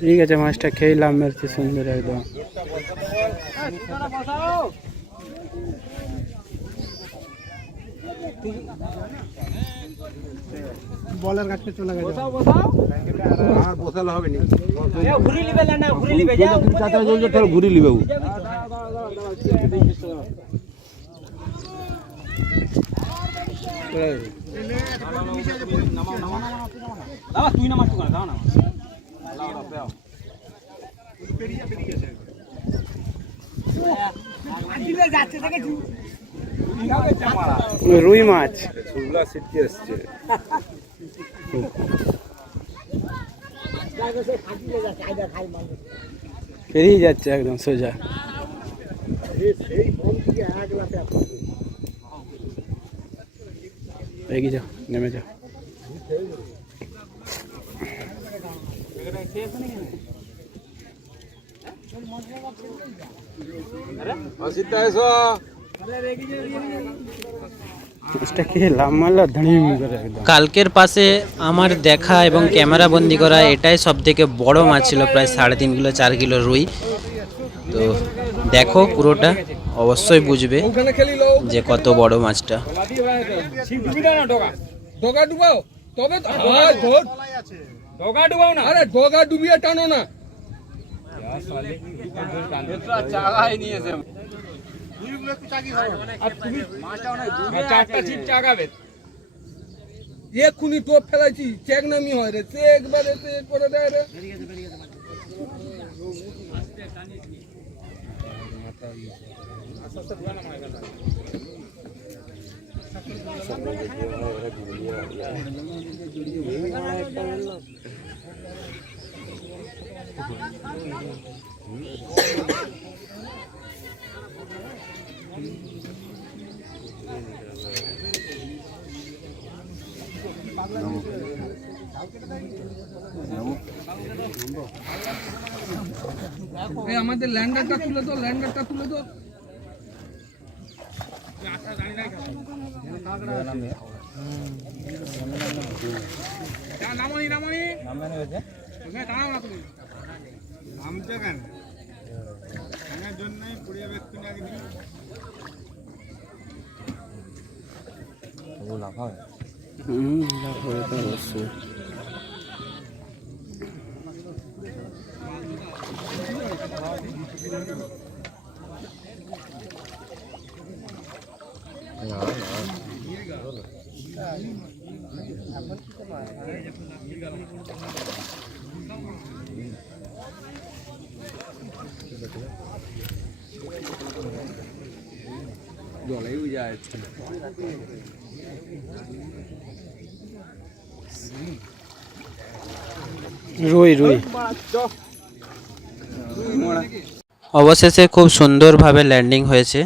ঠিক আছে, মাছটা খেলাম, মেরেছে সুন্দর একদম। বলের কাছে চলে গেছে, আর বসালে হবে না, ঘুরি লিবে না, ঘুরি লিবে যাও, চাচা জলদি তাহলে ঘুরি লিবে। তুই না মাছ দাও না, রুই মাছ পেরিয়ে যাচ্ছে একদম সোজা। এগিয়ে যাও, নেমে যাও। কালকের পাশে আমার দেখা এবং ক্যামেরা বন্দি করা এটাই সব থেকে বড় মাছ ছিল, প্রায় 3.5 কিলো 4 কিলো রুই। তো দেখো পুরোটা, অবশ্যই বুঝবে যে কত বড় মাছটা। টানো না, এক্ষুনি টোপ ফেলাইছি, চেক নামি হয় রে, একবারে করে দেয় রে। আমাদের ল্যান্ডারটা তুলে তো, ল্যান্ডারটা তুলে তো। রুই রুই অবশেষে খুব সুন্দরভাবে ল্যান্ডিং হয়েছে।